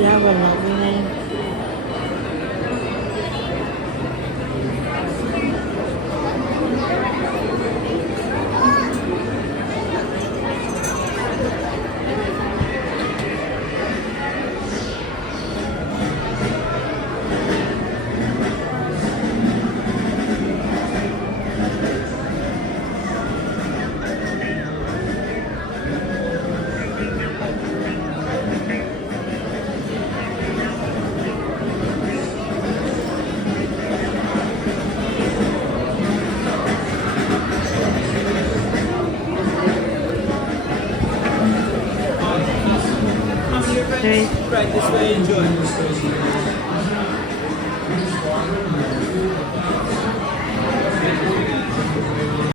Yeah, but not really. There is Right this way, enjoy.